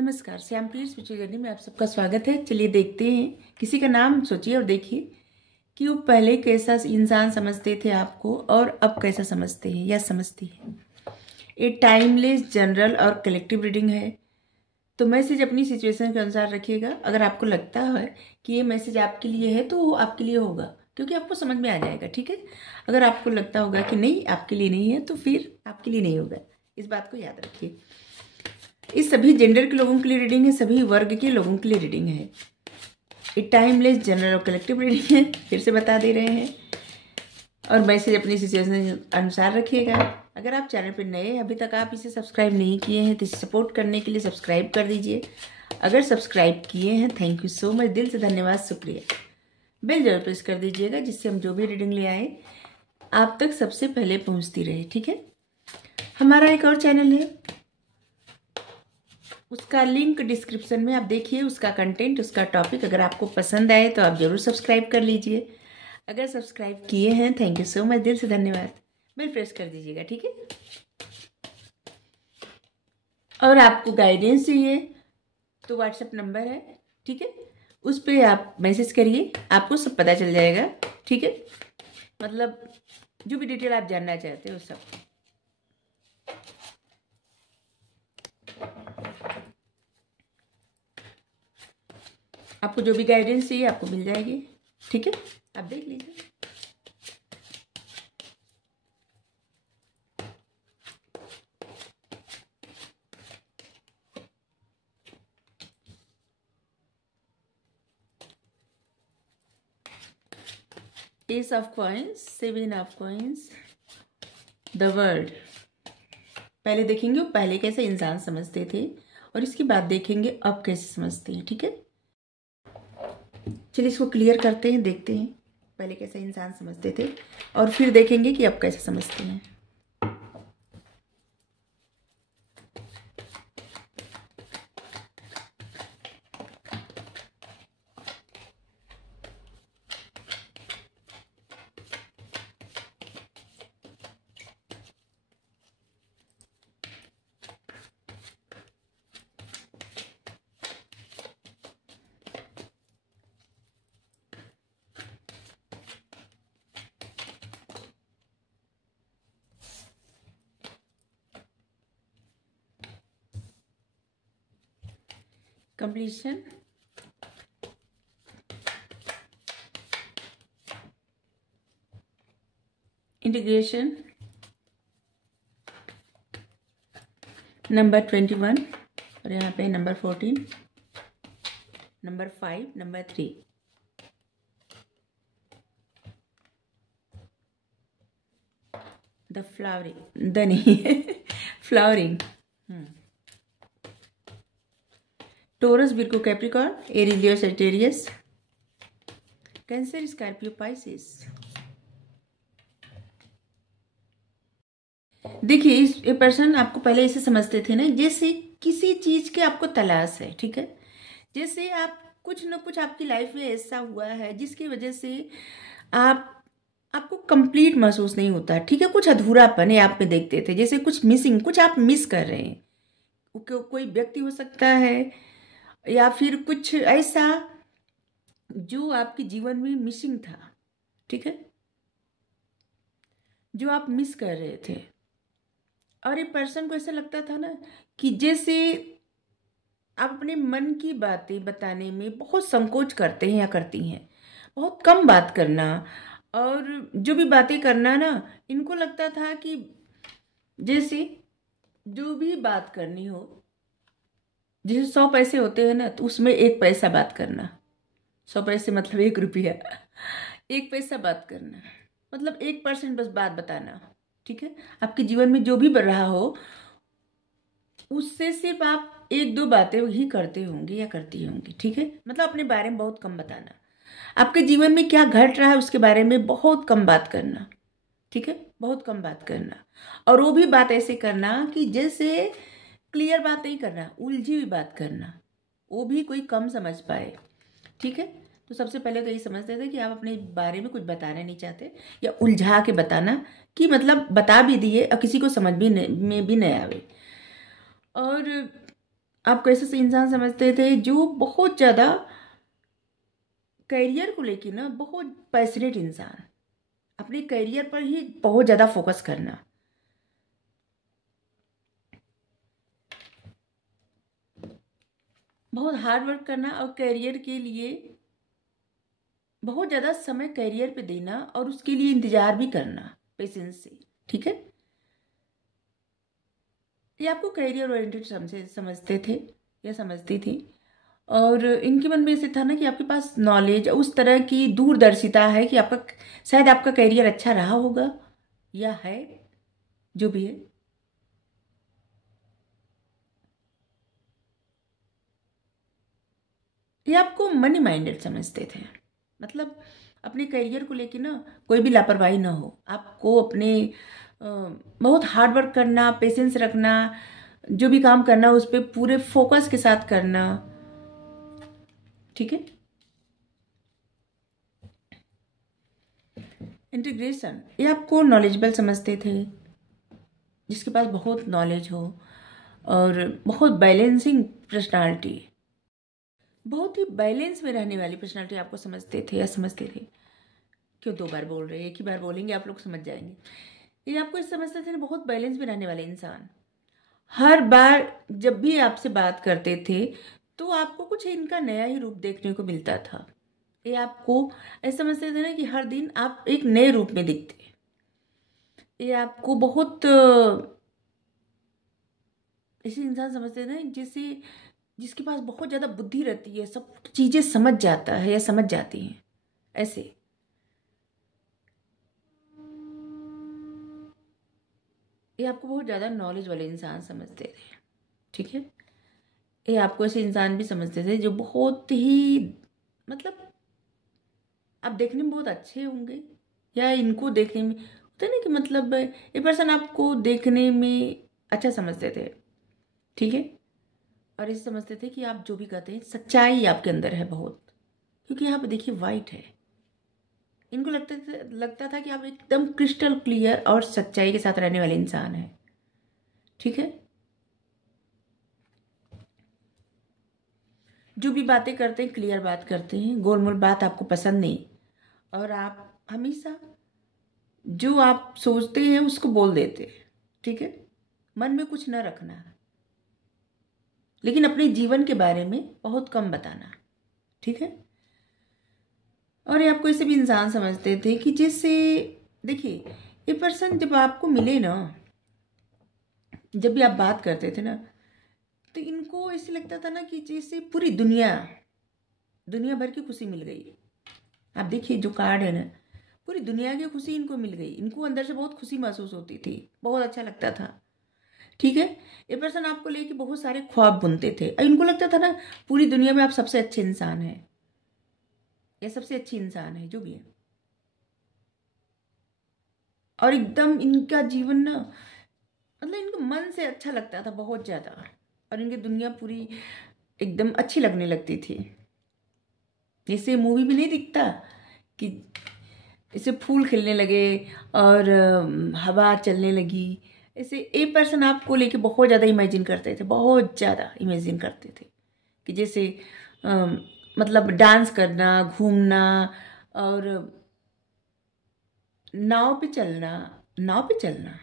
नमस्कार, श्यामप्रिय spiritual journey में आप सबका स्वागत है। चलिए देखते हैं, किसी का नाम सोचिए और देखिए कि वो पहले कैसा इंसान समझते थे आपको और अब कैसा समझते हैं या समझती है। ये टाइमलेस, जनरल और कलेक्टिव रीडिंग है, तो मैसेज अपनी सिचुएशन के अनुसार रखिएगा। अगर आपको लगता है कि ये मैसेज आपके लिए है तो वो आपके लिए होगा, क्योंकि आपको समझ में आ जाएगा, ठीक है। अगर आपको लगता होगा कि नहीं आपके लिए नहीं है तो फिर आपके लिए नहीं होगा, इस बात को याद रखिए। इस सभी जेंडर के लोगों के लिए रीडिंग है, सभी वर्ग के लोगों के लिए रीडिंग है। ये टाइमलेस, जनरल और कलेक्टिव रीडिंग है, फिर से बता दे रहे हैं। और मैसेज अपनी सिचुएशन के अनुसार रखिएगा। अगर आप चैनल पर नए हैं, अभी तक आप इसे सब्सक्राइब नहीं किए हैं तो इसे सपोर्ट करने के लिए सब्सक्राइब कर दीजिए। अगर सब्सक्राइब किए हैं, थैंक यू सो मच, दिल से धन्यवाद, शुक्रिया। बेल जरूर प्रेस कर दीजिएगा, जिससे हम जो भी रीडिंग ले आए आप तक सबसे पहले पहुंचती रहे, ठीक है। हमारा एक और चैनल है, उसका लिंक डिस्क्रिप्शन में आप देखिए, उसका कंटेंट, उसका टॉपिक। अगर आपको पसंद आए तो आप ज़रूर सब्सक्राइब कर लीजिए। अगर सब्सक्राइब किए हैं, थैंक यू सो मच, दिल से धन्यवाद। बेल प्रेस कर दीजिएगा, ठीक है। और आपको गाइडेंस चाहिए तो व्हाट्सएप नंबर है, ठीक है, उस पर आप मैसेज करिए, आपको सब पता चल जाएगा, ठीक है। मतलब जो भी डिटेल आप जानना चाहते हो सब। आपको जो भी गाइडेंस चाहिए आपको मिल जाएगी, ठीक है, आप देख लीजिए। S of coins, 7 of coins, the world. पहले देखेंगे वो पहले कैसे इंसान समझते थे और इसके बाद देखेंगे अब कैसे समझते हैं, ठीक है। चलिए इसको क्लियर करते हैं, देखते हैं पहले कैसे इंसान समझते थे और फिर देखेंगे कि अब कैसे समझते हैं। Completion, integration, नंबर 21 और यहाँ पे number 14, number 5, number 3, the flowering, the नहीं flowering, Taurus, Virgo, Capricorn, Aries, Leo, Sagittarius, Cancer, Scorpio, Pisces. देखिए ये पर्सन आपको पहले ऐसे समझते थे ना, जैसे किसी चीज के आपको तलाश है, ठीक है। जैसे आप कुछ न कुछ आपकी लाइफ में ऐसा हुआ है जिसकी वजह से आपको कंप्लीट महसूस नहीं होता, ठीक है। कुछ अधूरापन आप में देखते थे, जैसे कुछ मिसिंग, कुछ आप मिस कर रहे हैं। कोई व्यक्ति हो सकता है या फिर कुछ ऐसा जो आपके जीवन में मिसिंग था, ठीक है, जो आप मिस कर रहे थे। और ये पर्सन को ऐसा लगता था ना कि जैसे आप अपने मन की बातें बताने में बहुत संकोच करते हैं या करती हैं, बहुत कम बात करना, और जो भी बातें करना ना, इनको लगता था कि जैसे जो भी बात करनी हो, जैसे 100 पैसे होते हैं ना, तो उसमें 1 पैसा बात करना, 100 पैसे मतलब 1 रुपया, 1 पैसा बात करना, मतलब 1% बस बात बताना, ठीक है। आपके जीवन में जो भी बढ़ रहा हो उससे सिर्फ आप 1-2 बातें ही करते होंगे या करती होंगी, ठीक है। मतलब अपने बारे में बहुत कम बताना, आपके जीवन में क्या घट रहा है उसके बारे में बहुत कम बात करना, ठीक है, बहुत कम बात करना। और वो भी बात ऐसे करना कि जैसे क्लियर बात नहीं करना, उलझी हुई बात करना, वो भी कोई कम समझ पाए, ठीक है। तो सबसे पहले तो यही समझते थे कि आप अपने बारे में कुछ बताना नहीं चाहते या उलझा के बताना, कि मतलब बता भी दिए और किसी को समझ में भी नहीं आवे। और आप कैसे इंसान समझते थे जो बहुत ज़्यादा करियर को लेके ना बहुत पैशनेट इंसान, अपने करियर पर ही बहुत ज़्यादा फोकस करना, बहुत हार्ड वर्क करना और करियर के लिए बहुत ज़्यादा समय करियर पे देना और उसके लिए इंतज़ार भी करना पेशेंस से। ठीक है, ये आपको करियर ओरिएंटेड समझते थे या समझती थी। और इनके मन में ऐसे था ना कि आपके पास नॉलेज उस तरह की दूरदर्शिता है कि आपका शायद आपका करियर अच्छा रहा होगा या है, जो भी है। ये आपको मनी माइंडेड समझते थे, मतलब अपने करियर को लेके ना कोई भी लापरवाही ना हो, आपको अपने बहुत हार्ड वर्क करना, पेशेंस रखना, जो भी काम करना उस पर पूरे फोकस के साथ करना। ठीक है, इंटीग्रेशन, ये आपको नॉलेजेबल समझते थे, जिसके पास बहुत नॉलेज हो और बहुत बैलेंसिंग पर्सनालिटी, बहुत ही बैलेंस में रहने वाली पर्सनालिटी आपको समझते थे या समझते थे। क्यों दो बार बोल रहे हैं, एक ही बार बोलेंगे आप लोग समझ जाएंगे। ये आपको इस समझते थे ना, बहुत बैलेंस में रहने वाले इंसान। हर बार जब भी आपसे बात करते थे तो आपको कुछ इनका नया ही रूप देखने को मिलता था। ये आपको ऐसा समझते थे ना कि हर दिन आप एक नए रूप में दिखते। ये आपको बहुत ऐसे इंसान समझते थे जिससे जिसके पास बहुत ज़्यादा बुद्धि रहती है, सब चीज़ें समझ जाता है या समझ जाती हैं, ऐसे। ये आपको बहुत ज़्यादा नॉलेज वाले इंसान समझते थे। ठीक है, ये आपको ऐसे इंसान भी समझते थे जो बहुत ही, मतलब आप देखने में बहुत अच्छे होंगे या इनको देखने में होता है ना कि मतलब ये पर्सन आपको देखने में अच्छा समझते थे। ठीक है, और इसे समझते थे कि आप जो भी कहते हैं सच्चाई आपके अंदर है बहुत, क्योंकि यहाँ पे देखिए वाइट है। इनको लगता था कि आप एकदम क्रिस्टल क्लियर और सच्चाई के साथ रहने वाले इंसान हैं। ठीक है, जो भी बातें करते हैं क्लियर बात करते हैं, गोलमोल बात आपको पसंद नहीं, और आप हमेशा जो आप सोचते हैं उसको बोल देते हैं। ठीक है, मन में कुछ न रखना, लेकिन अपने जीवन के बारे में बहुत कम बताना। ठीक है, और ये आपको ऐसे भी इंसान समझते थे कि जिससे, देखिए ये पर्सन जब आपको मिले ना, जब भी आप बात करते थे ना, तो इनको ऐसे लगता था ना कि जैसे पूरी दुनिया दुनिया भर की खुशी मिल गई। आप देखिए जो कार्ड है ना, पूरी दुनिया की खुशी इनको मिल गई, इनको अंदर से बहुत खुशी महसूस होती थी, बहुत अच्छा लगता था। ठीक है, ये पर्सन आपको लेके बहुत सारे ख्वाब बुनते थे और इनको लगता था ना पूरी दुनिया में आप सबसे अच्छे इंसान हैं या सबसे अच्छी इंसान है, जो भी है। और एकदम इनका जीवन ना, मतलब इनको मन से अच्छा लगता था बहुत ज़्यादा, और इनकी दुनिया पूरी एकदम अच्छी लगने लगती थी। जैसे मूवी में नहीं दिखता कि जैसे फूल खिलने लगे और हवा चलने लगी, ऐसे एक पर्सन आपको लेके बहुत ज़्यादा इमेजिन करते थे, बहुत ज़्यादा इमेजिन करते थे कि जैसे मतलब डांस करना, घूमना, और नाव पे चलना। नाव पे चलना,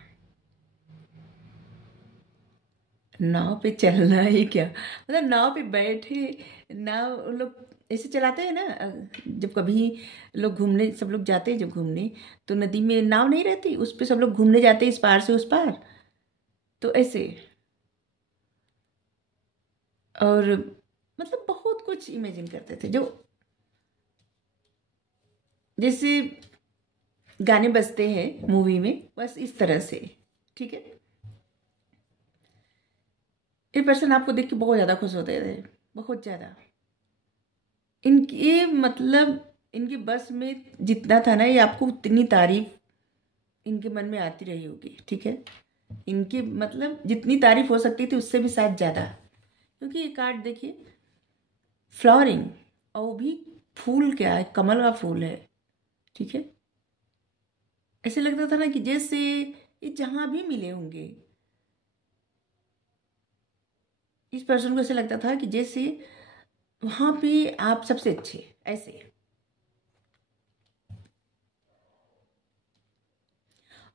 नाव पे चलना ही क्या, मतलब नाव पे बैठे, नाव लोग ऐसे चलाते हैं ना, जब कभी लोग घूमने, सब लोग जाते हैं जब घूमने, तो नदी में नाव नहीं रहती, उस पे सब लोग घूमने जाते हैं इस पार से उस पार, तो ऐसे। और मतलब बहुत कुछ इमेजिन करते थे, जो जैसे गाने बजते हैं मूवी में, बस इस तरह से। ठीक है, ये पर्सन आपको देख के बहुत ज़्यादा खुश होते थे, बहुत ज़्यादा। इनके मतलब इनके बस में जितना था ना, ये आपको उतनी तारीफ इनके मन में आती रही होगी। ठीक है, इनकी मतलब जितनी तारीफ हो सकती थी उससे भी शायद ज़्यादा, क्योंकि ये कार्ड देखिए फ्लावरिंग, और वो भी फूल क्या है, कमल का फूल है। ठीक है, ऐसे लगता था ना कि जैसे ये जहाँ भी मिले होंगे, इस पर्सन को ऐसा लगता था कि जैसे वहां पे आप सबसे अच्छे, ऐसे।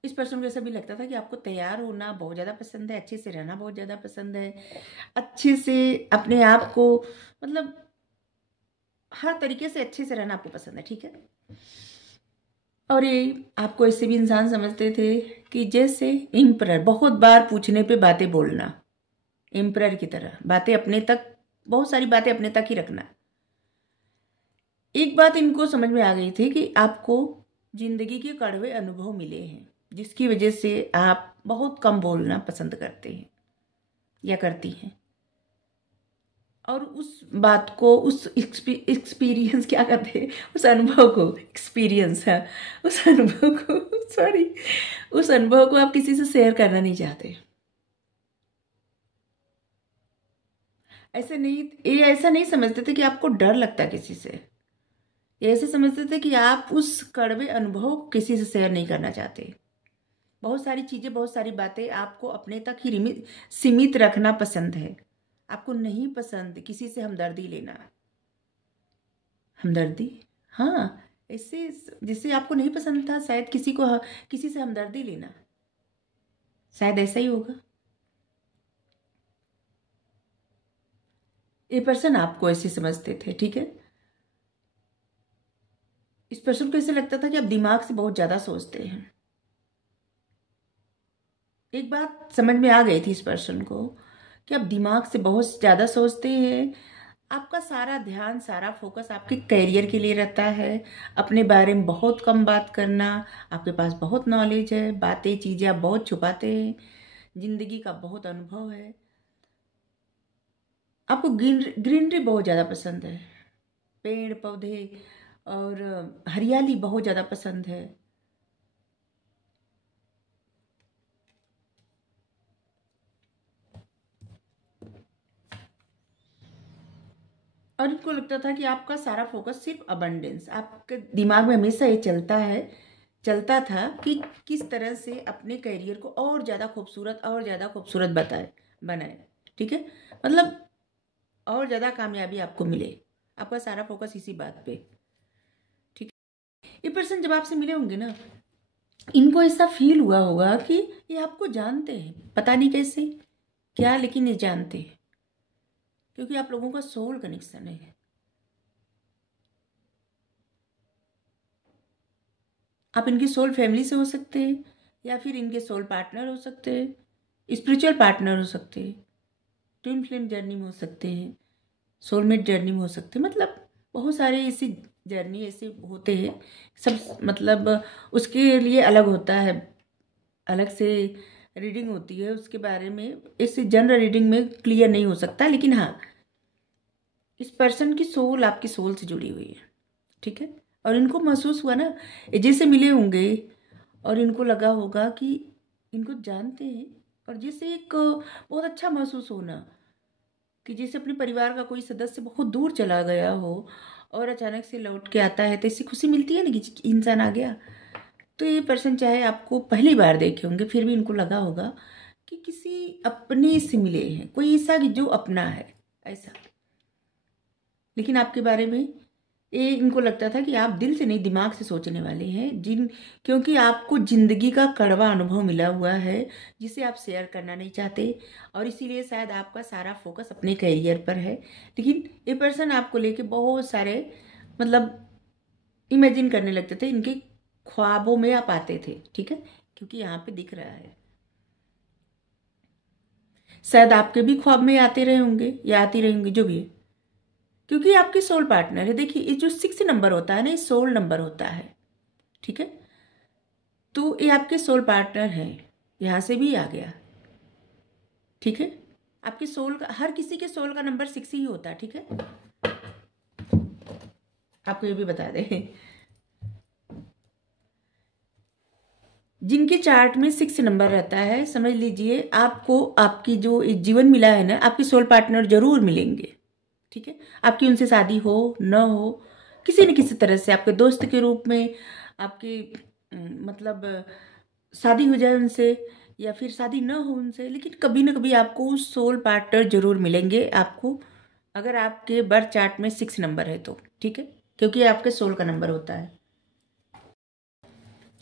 इस पर्सन को ऐसा भी लगता था कि आपको तैयार होना बहुत ज़्यादा पसंद है, अच्छे से रहना बहुत ज़्यादा पसंद है, अच्छे से अपने आप को, मतलब हर तरीके से अच्छे से रहना आपको पसंद है, ठीक है। और ये आपको ऐसे भी इंसान समझते थे कि जैसे इम्परर, बहुत बार पूछने पे बातें बोलना, इम्परर की तरह बातें अपने तक, बहुत सारी बातें अपने तक ही रखना। एक बात इनको समझ में आ गई थी कि आपको जिंदगी के कड़वे अनुभव मिले हैं, जिसकी वजह से आप बहुत कम बोलना पसंद करते हैं या करती हैं। और उस बात को, उस एक्सपीरियंस क्या कहते हैं, उस अनुभव को, एक्सपीरियंस है, उस अनुभव को सॉरी, उस अनुभव को आप किसी से शेयर करना नहीं चाहते। ये ऐसा नहीं समझते थे कि आपको डर लगता किसी से, ये ऐसे समझते थे कि आप उस कड़वे अनुभव को किसी से शेयर नहीं करना चाहते। बहुत सारी चीज़ें, बहुत सारी बातें आपको अपने तक ही सीमित रखना पसंद है। आपको नहीं पसंद किसी से हमदर्दी लेना। हमदर्दी, हाँ, ऐसे जिससे आपको नहीं पसंद था शायद किसी से हमदर्दी लेना, शायद ऐसा ही होगा। ये पर्सन आपको ऐसे समझते थे, ठीक है। इस पर्सन को ऐसे लगता था कि आप दिमाग से बहुत ज़्यादा सोचते हैं। एक बात समझ में आ गई थी इस पर्सन को कि आप दिमाग से बहुत ज़्यादा सोचते हैं। आपका सारा ध्यान, सारा फोकस आपके करियर के लिए रहता है। अपने बारे में बहुत कम बात करना, आपके पास बहुत नॉलेज है, बातें, चीज़ें आप बहुत छुपाते हैं, जिंदगी का बहुत अनुभव है। आपको ग्रीनरी बहुत ज़्यादा पसंद है, पेड़ पौधे और हरियाली बहुत ज़्यादा पसंद है। और इनको लगता था कि आपका सारा फोकस सिर्फ अबंडेंस, आपके दिमाग में हमेशा ये चलता था कि किस तरह से अपने करियर को और ज़्यादा खूबसूरत बनाए, ठीक है। मतलब और ज़्यादा कामयाबी आपको मिले, आपका सारा फोकस इसी बात पे, ठीक है। ये पर्सन जब आपसे मिले होंगे ना, इनको ऐसा फील हुआ होगा कि ये आपको जानते हैं, पता नहीं कैसे क्या, लेकिन ये जानते हैं, क्योंकि आप लोगों का सोल कनेक्शन है। आप इनकी सोल फैमिली से हो सकते हैं, या फिर इनके सोल पार्टनर हो सकते हैं, स्पिरिचुअल पार्टनर हो सकते हैं, ट्विन फ्लेम जर्नी में हो सकते हैं, सोलमेट जर्नी में हो सकते हैं। मतलब बहुत सारे ऐसी जर्नी ऐसे होते हैं सब, मतलब उसके लिए अलग होता है, अलग से रीडिंग होती है उसके बारे में, इस जनरल रीडिंग में क्लियर नहीं हो सकता। लेकिन हाँ, इस पर्सन की सोल आपकी सोल से जुड़ी हुई है, ठीक है। और इनको महसूस हुआ ना, ये जैसे मिले होंगे और इनको लगा होगा कि इनको जानते हैं, और जैसे एक बहुत अच्छा महसूस होना कि जैसे अपने परिवार का कोई सदस्य बहुत दूर चला गया हो और अचानक से लौट के आता है, तो इससे खुशी मिलती है ना कि इंसान आ गया। तो ये पर्सन चाहे आपको पहली बार देखे होंगे, फिर भी इनको लगा होगा कि किसी अपने से मिले हैं, कोई ऐसा कि जो अपना है, ऐसा। लेकिन आपके बारे में ये इनको लगता था कि आप दिल से नहीं, दिमाग से सोचने वाले हैं, क्योंकि आपको जिंदगी का कड़वा अनुभव मिला हुआ है जिसे आप शेयर करना नहीं चाहते, और इसीलिए शायद आपका सारा फोकस अपने करियर पर है। लेकिन ये पर्सन आपको लेके बहुत सारे, मतलब इमेजिन करने लगते थे, इनके ख्वाबों में आप आते थे, ठीक है, क्योंकि यहाँ पे दिख रहा है। शायद आपके भी ख्वाब में आते रहे होंगे या आती रही होंगी, जो भी है, क्योंकि आपके सोल पार्टनर है। देखिए, ये जो 6 नंबर होता है ना, ये सोल नंबर होता है, ठीक है। तो ये आपके सोल पार्टनर है, यहां से भी आ गया, ठीक है। आपके सोल का, हर किसी के सोल का नंबर 6 ही होता है, ठीक है। आपको ये भी बता दें, जिनके चार्ट में 6 नंबर रहता है, समझ लीजिए आपको आपकी जो जीवन मिला है ना, आपके सोल पार्टनर जरूर मिलेंगे, ठीक है। आपकी उनसे शादी हो न हो, किसी न किसी तरह से आपके दोस्त के रूप में, आपकी मतलब शादी हो जाए उनसे, या फिर शादी न हो उनसे, लेकिन कभी ना कभी आपको सोल पार्टनर जरूर मिलेंगे आपको, अगर आपके बर्थ चार्ट में 6 नंबर है तो, ठीक है, क्योंकि ये आपके सोल का नंबर होता है।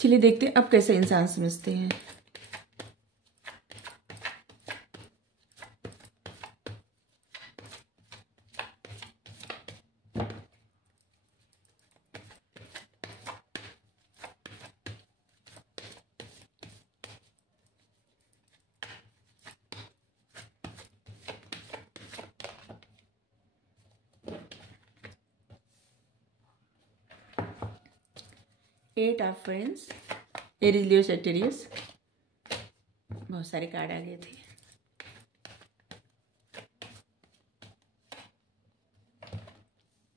चलिए देखते हैं अब कैसे इंसान समझते हैं। Eight of friends, Aries, Leo, Sagittarius, बहुत सारे कार्ड आ गए थे।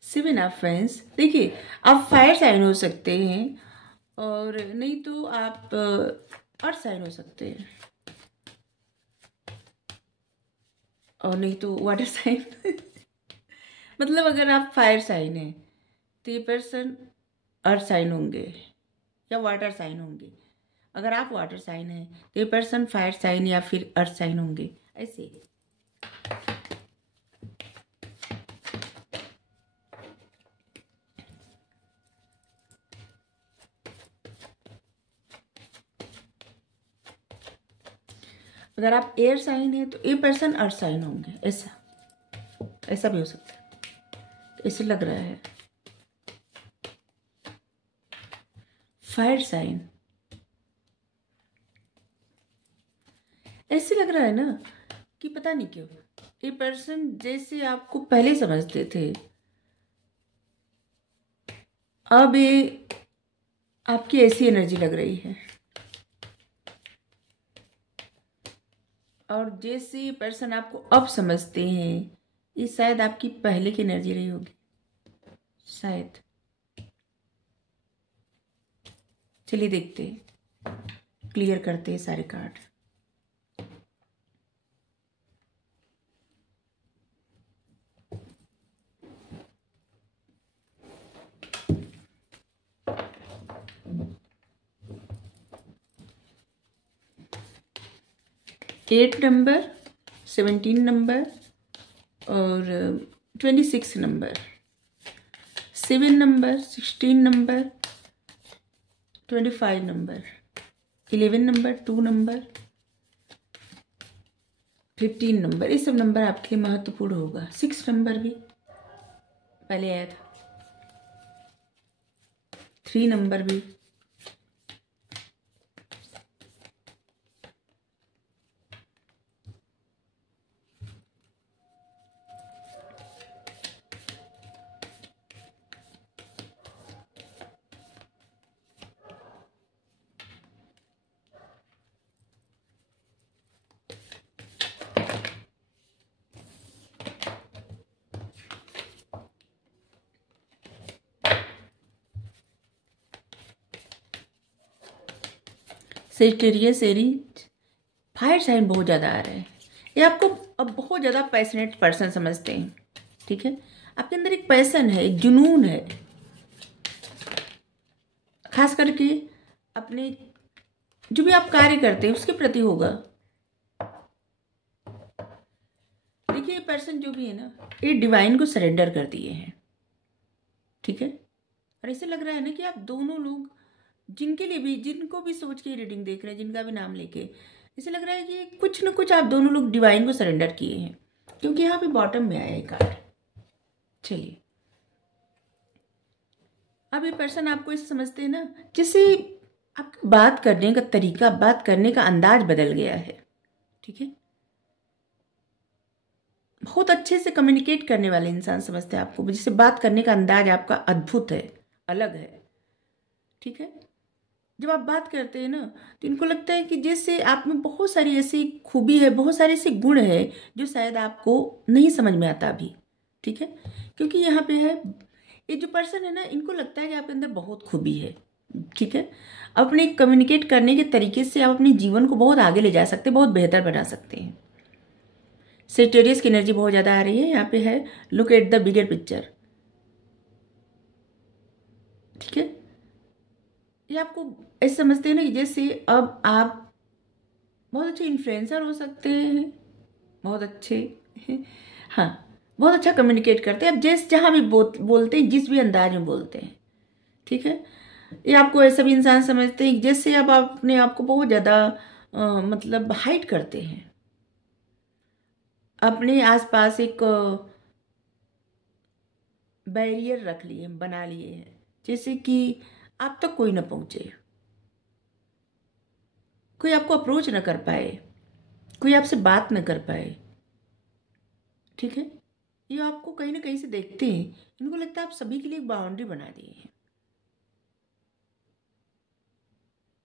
सेवन ऑफ फ्रेंड्स, देखिए आप फायर साइन हो सकते हैं और नहीं तो आप अर्थ साइन हो सकते हैं और नहीं तो वाटर साइन मतलब अगर आप फायर साइन हैं तो ये पर्सन अर्थ साइन होंगे या वाटर साइन होंगे। अगर आप वाटर साइन हैं तो ये पर्सन फायर साइन या फिर अर्थ साइन होंगे, ऐसे। अगर आप एयर साइन है तो ये पर्सन अर्थ साइन होंगे, ऐसा ऐसा भी हो सकता है। तो ऐसे लग रहा है फायर साइन, ऐसे लग रहा है ना कि पता नहीं क्यों ये पर्सन जैसे आपको पहले समझते थे, अब ये आपकी ऐसी एनर्जी लग रही है। और जैसे पर्सन आपको अब समझते हैं, ये शायद आपकी पहले की एनर्जी रही होगी, शायद। चलिए देखते हैं, क्लियर करते हैं सारे कार्ड। एट नंबर, 17 नंबर और 26 number, 7 number, 16 number, 25 number, 11 number, 2 number, 15 number. ये सब नंबर आपके लिए महत्वपूर्ण होगा। 6 नंबर भी पहले आया था, 3 नंबर भी, सेजिटेरियस, एरीज, फायर साइन बहुत ज़्यादा आ रहे हैं। ये आपको अब बहुत ज़्यादा पैशनेट पर्सन समझते हैं, ठीक है। आपके अंदर एक पैशन है, एक जुनून है, खास करके अपने जो भी आप कार्य करते हैं उसके प्रति होगा। देखिए ये पर्सन जो भी है ना, ये डिवाइन को सरेंडर कर दिए हैं, ठीक है। और ऐसे लग रहा है ना कि आप दोनों लोग, जिनके लिए भी, जिनको भी सोच के रीडिंग देख रहे हैं, जिनका भी नाम लेके, ऐसे लग रहा है कि कुछ ना कुछ आप दोनों लोग डिवाइन को सरेंडर किए हैं, क्योंकि यहाँ पे बॉटम में आया है कार्ड। चलिए अब ये पर्सन आपको ऐसे समझते हैं ना, जैसे आपका बात करने का तरीका, बात करने का अंदाज बदल गया है, ठीक है। बहुत अच्छे से कम्युनिकेट करने वाले इंसान समझते हैं आपको, जिससे बात करने का अंदाज आपका अद्भुत है, अलग है, ठीक है। जब आप बात करते हैं ना तो इनको लगता है कि जैसे आप में बहुत सारी ऐसी खूबी है, बहुत सारे ऐसे गुण है जो शायद आपको नहीं समझ में आता अभी, ठीक है। क्योंकि यहाँ पे है, ये जो पर्सन है ना, इनको लगता है कि आपके अंदर बहुत खूबी है, ठीक है। अपने कम्युनिकेट करने के तरीके से आप अपने जीवन को बहुत आगे ले जा सकते हैं, बहुत बेहतर बना सकते हैं। सेजिटेरियस की एनर्जी बहुत ज़्यादा आ रही है। यहाँ पे है look at the bigger picture, ठीक है। ये आपको ऐसे समझते हैं ना कि जैसे अब आप बहुत अच्छे इन्फ्लुएंसर हो सकते हैं, बहुत अच्छे हाँ, बहुत अच्छा कम्युनिकेट करते हैं। अब जिस जहाँ भी बोलते हैं, जिस भी अंदाज में बोलते हैं, ठीक है। ये आपको ऐसा भी इंसान समझते हैं जैसे अब आप अपने आप को बहुत ज़्यादा मतलब हाइड करते हैं, अपने आसपास एक बैरियर रख लिए, बना लिए हैं, जैसे कि आप तक कोई ना पहुंचे, कोई आपको अप्रोच न कर पाए, कोई आपसे बात न कर पाए, ठीक है। ये आपको कहीं ना कहीं से देखते हैं, इनको लगता है आप सभी के लिए एक बाउंड्री बना दिए हैं।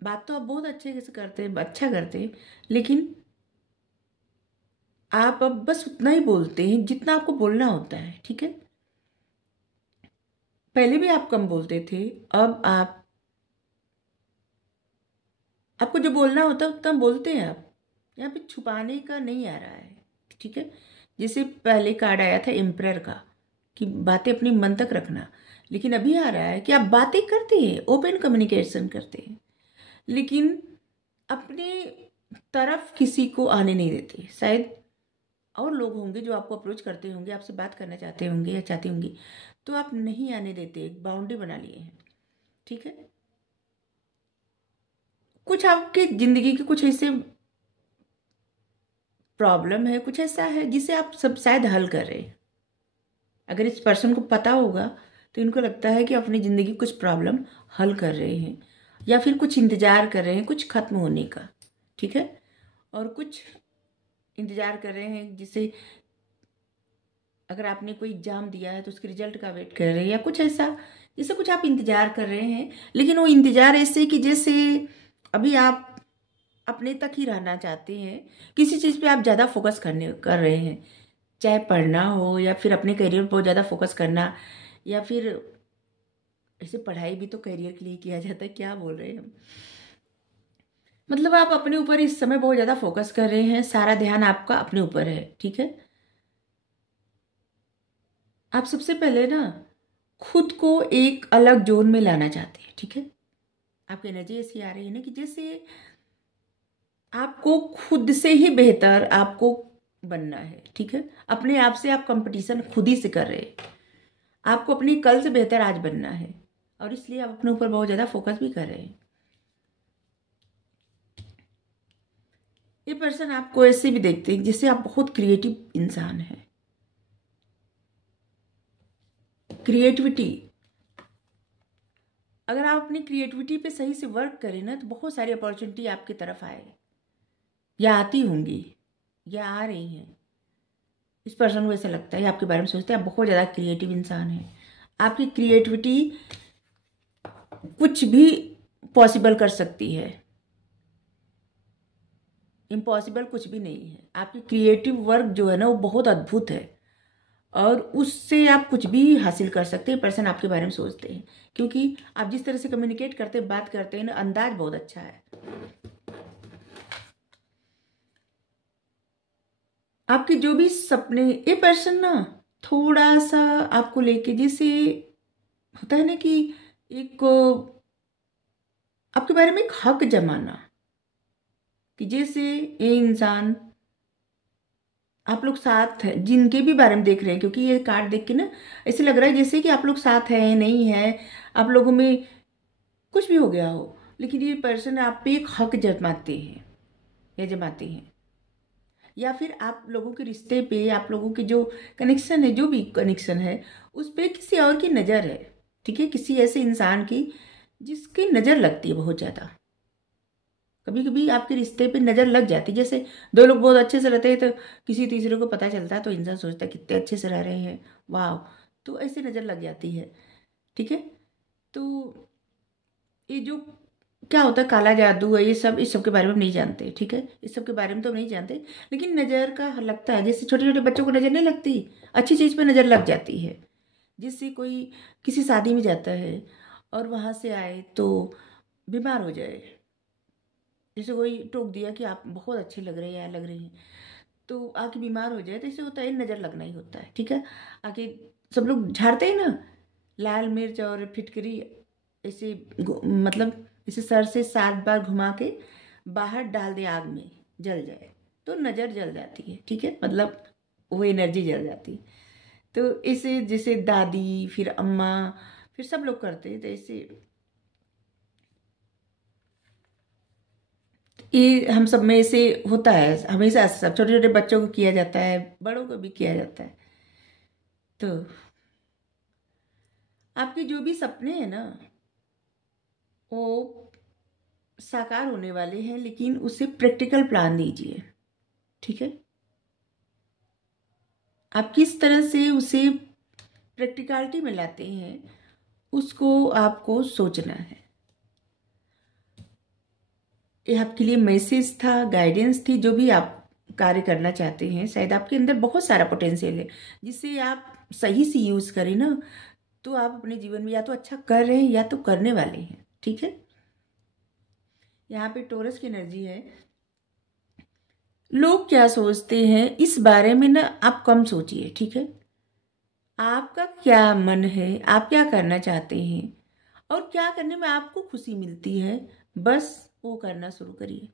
बात तो आप बहुत अच्छे से करते हैं, अच्छा करते हैं, लेकिन आप अब बस उतना ही बोलते हैं जितना आपको बोलना होता है, ठीक है। पहले भी आप कम बोलते थे, अब आपको जो बोलना होता है उतना बोलते हैं आप। यहाँ पे छुपाने का नहीं आ रहा है, ठीक है। जैसे पहले कार्ड आया था एम्परर का, कि बातें अपनी मन तक रखना, लेकिन अभी आ रहा है कि आप बातें करते हैं, ओपन कम्युनिकेशन करते हैं, लेकिन अपने तरफ किसी को आने नहीं देते। शायद और लोग होंगे जो आपको अप्रोच करते होंगे, आपसे बात करना चाहते होंगे या चाहती होंगी, तो आप नहीं आने देते, एक बाउंड्री बना लिए हैं, ठीक है। कुछ आपके जिंदगी के कुछ ऐसे प्रॉब्लम है, कुछ ऐसा है जिसे आप सब शायद हल कर रहे हैं। अगर इस पर्सन को पता होगा तो इनको लगता है कि अपनी ज़िंदगी की कुछ प्रॉब्लम हल कर रहे हैं, या फिर कुछ इंतज़ार कर रहे हैं कुछ ख़त्म होने का, ठीक है। और कुछ इंतज़ार कर रहे हैं, जिसे अगर आपने कोई एग्ज़ाम दिया है तो उसके रिजल्ट का वेट कर रहे हैं, या कुछ ऐसा जैसे कुछ आप इंतज़ार कर रहे हैं, लेकिन वो इंतज़ार ऐसे कि जैसे अभी आप अपने तक ही रहना चाहते हैं, किसी चीज़ पे आप ज़्यादा फोकस कर रहे हैं, चाहे पढ़ना हो या फिर अपने करियर पर बहुत ज़्यादा फोकस करना, या फिर ऐसे पढ़ाई भी तो करियर के लिए किया जाता है, क्या बोल रहे हैं हम। मतलब आप अपने ऊपर इस समय बहुत ज़्यादा फोकस कर रहे हैं, सारा ध्यान आपका अपने ऊपर है, ठीक है। आप सबसे पहले ना खुद को एक अलग जोन में लाना चाहते हैं, ठीक है। आपकी एनर्जी ऐसी आ रही है ना कि जैसे आपको खुद से ही बेहतर आपको बनना है, ठीक है। अपने आप से आप कंपटीशन खुद ही से कर रहे हैं, आपको अपनी कल से बेहतर आज बनना है, और इसलिए आप अपने ऊपर बहुत ज़्यादा फोकस भी कर रहे हैं। ये पर्सन आपको ऐसे भी देखते हैं जिससे आप बहुत क्रिएटिव इंसान हैं। क्रिएटिविटी, अगर आप अपनी क्रिएटिविटी पे सही से वर्क करें ना, तो बहुत सारी अपॉर्चुनिटी आपकी तरफ आए, या आती होंगी या आ रही हैं। इस पर्सन को ऐसा लगता है, आपके बारे में सोचते हैं आप बहुत ज़्यादा क्रिएटिव इंसान हैं। आपकी क्रिएटिविटी कुछ भी पॉसिबल कर सकती है, इम्पॉसिबल कुछ भी नहीं है। आपकी क्रिएटिव वर्क जो है ना, वो बहुत अद्भुत है, और उससे आप कुछ भी हासिल कर सकते हैं। पर्सन आपके बारे में सोचते हैं, क्योंकि आप जिस तरह से कम्युनिकेट करते हैं, बात करते हैं ना, अंदाज बहुत अच्छा है। आपके जो भी सपने, ये पर्सन ना थोड़ा सा आपको लेके, जैसे होता है ना कि एक आपके बारे में एक हक जमाना, कि जैसे ये इंसान, आप लोग साथ हैं, जिनके भी बारे में देख रहे हैं, क्योंकि ये कार्ड देख के ना ऐसे लग रहा है जैसे कि आप लोग साथ हैं, नहीं है, आप लोगों में कुछ भी हो गया हो, लेकिन ये पर्सन आप पे एक हक जमाते हैं या जमाते हैं, या फिर आप लोगों के रिश्ते पे, आप लोगों के जो कनेक्शन है, जो भी कनेक्शन है, उस पर किसी और की नज़र है, ठीक है। किसी ऐसे इंसान की जिसकी नज़र लगती है बहुत ज़्यादा। कभी कभी आपके रिश्ते पे नज़र लग जाती है, जैसे दो लोग बहुत अच्छे से रहते हैं, तो किसी तीसरे को पता चलता है, तो इंसान सोचता है कितने अच्छे से रह रहे हैं, वाह, तो ऐसे नज़र लग जाती है, ठीक है। तो ये जो क्या होता है, काला जादू है, ये सब, इस सब के बारे में हम नहीं जानते, ठीक है। इस सब के बारे में तो हम नहीं जानते, लेकिन नज़र का लगता है, जैसे छोटे छोटे बच्चों को नज़र नहीं लगती, अच्छी चीज़ पे नज़र लग जाती है। जिससे कोई किसी शादी में जाता है और वहाँ से आए तो बीमार हो जाए, जैसे कोई टोक दिया कि आप बहुत अच्छे लग रहे हैं या लग रही हैं, तो आके बीमार हो जाए, तो इससे होता है नज़र लगना ही होता है, ठीक है। आके सब लोग झाड़ते हैं ना, लाल मिर्च और फिटकरी, ऐसे मतलब इसे सर से 7 बार घुमा के बाहर डाल दे आग में, जल जाए तो नज़र जल जाती है, ठीक है, मतलब वो एनर्जी जल जाती है। तो इसे जैसे दादी फिर अम्मा फिर सब लोग करते हैं, तो ऐसे ये हम सब में से होता है हमेशा, सब छोटे छोटे बच्चों को किया जाता है, बड़ों को भी किया जाता है। तो आपके जो भी सपने हैं ना वो साकार होने वाले हैं, लेकिन उसे प्रैक्टिकल प्लान दीजिए, ठीक है। आप किस तरह से उसे प्रैक्टिकलिटी में लाते हैं उसको आपको सोचना है। ये आपके लिए मैसेज था, गाइडेंस थी, जो भी आप कार्य करना चाहते हैं। शायद आपके अंदर बहुत सारा पोटेंशियल है जिसे आप सही से यूज़ करें ना, तो आप अपने जीवन में या तो अच्छा कर रहे हैं या तो करने वाले हैं, ठीक है। यहाँ पे टोरस की एनर्जी है। लोग क्या सोचते हैं इस बारे में ना आप कम सोचिए, ठीक है। आपका क्या मन है, आप क्या करना चाहते हैं और क्या करने में आपको खुशी मिलती है, बस वो करना शुरू करिए,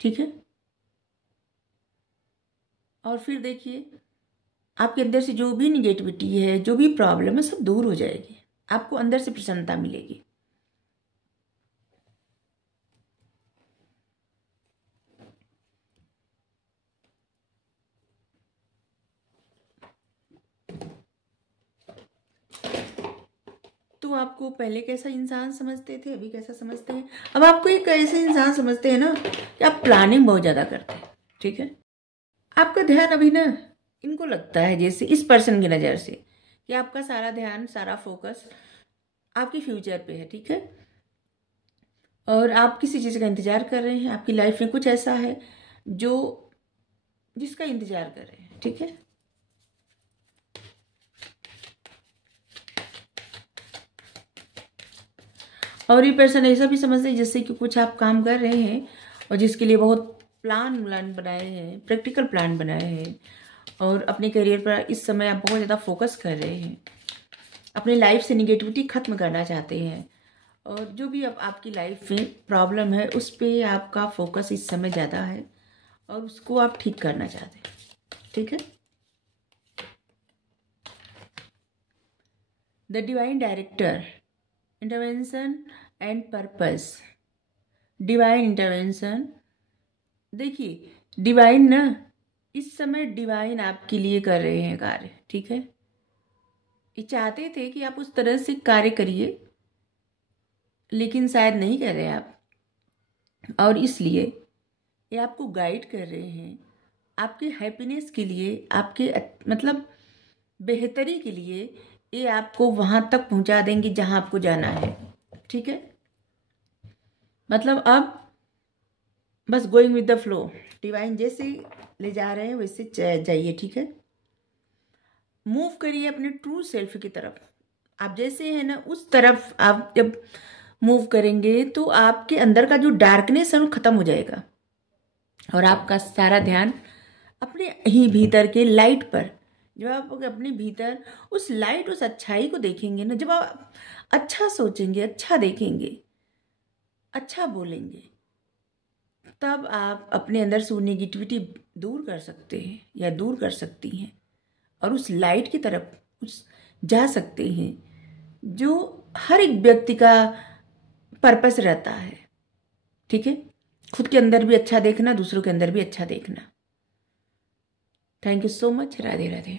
ठीक है। और फिर देखिए आपके अंदर से जो भी निगेटिविटी है, जो भी प्रॉब्लम है, सब दूर हो जाएगी, आपको अंदर से प्रसन्नता मिलेगी। तो आपको पहले कैसा इंसान समझते थे, अभी कैसा समझते हैं? अब आपको एक ऐसे इंसान समझते हैं ना कि आप प्लानिंग बहुत ज़्यादा करते हैं, ठीक है। आपका ध्यान अभी ना इनको लगता है जैसे इस पर्सन की नज़र से कि आपका सारा ध्यान सारा फोकस आपके फ्यूचर पे है, ठीक है। और आप किसी चीज़ का इंतज़ार कर रहे हैं, आपकी लाइफ में कुछ ऐसा है जो जिसका इंतज़ार कर रहे हैं, ठीक है। और ये पर्सन ऐसा भी समझते हैं जैसे कि कुछ आप काम कर रहे हैं और जिसके लिए बहुत प्लान बनाए हैं, प्रैक्टिकल प्लान बनाए हैं, और अपने करियर पर इस समय आप बहुत ज़्यादा फोकस कर रहे हैं, अपनी लाइफ से निगेटिविटी ख़त्म करना चाहते हैं, और जो भी अब आपकी लाइफ में प्रॉब्लम है उस पर आपका फोकस इस समय ज़्यादा है और उसको आप ठीक करना चाहते हैं, ठीक है। The divine director, intervention and purpose. Divine intervention, देखिए डिवाइन ना इस समय डिवाइन आपके लिए कर रहे हैं कार्य, ठीक है। ये चाहते थे कि आप उस तरह से कार्य करिए लेकिन शायद नहीं कर रहे आप, और इसलिए ये आपको गाइड कर रहे हैं आपके हैप्पीनेस के लिए, आपके मतलब बेहतरी के लिए। ये आपको वहाँ तक पहुँचा देंगे जहाँ आपको जाना है, ठीक है। मतलब अब बस going with the flow, divine जैसे ले जा रहे हैं वैसे जाइए, ठीक है। मूव करिए अपने ट्रू सेल्फ की तरफ। आप जैसे हैं ना उस तरफ आप जब मूव करेंगे तो आपके अंदर का जो डार्कनेस है वो खत्म हो जाएगा और आपका सारा ध्यान अपने ही भीतर के लाइट पर, जब आप अपने भीतर उस लाइट उस अच्छाई को देखेंगे ना, जब आप अच्छा सोचेंगे, अच्छा देखेंगे, अच्छा बोलेंगे, तब आप अपने अंदर से नेगेटिविटी दूर कर सकते हैं या दूर कर सकती हैं और उस लाइट की तरफ जा सकते हैं जो हर एक व्यक्ति का पर्पस रहता है, ठीक है। खुद के अंदर भी अच्छा देखना, दूसरों के अंदर भी अच्छा देखना। Thank you so much. Radhe Radhe.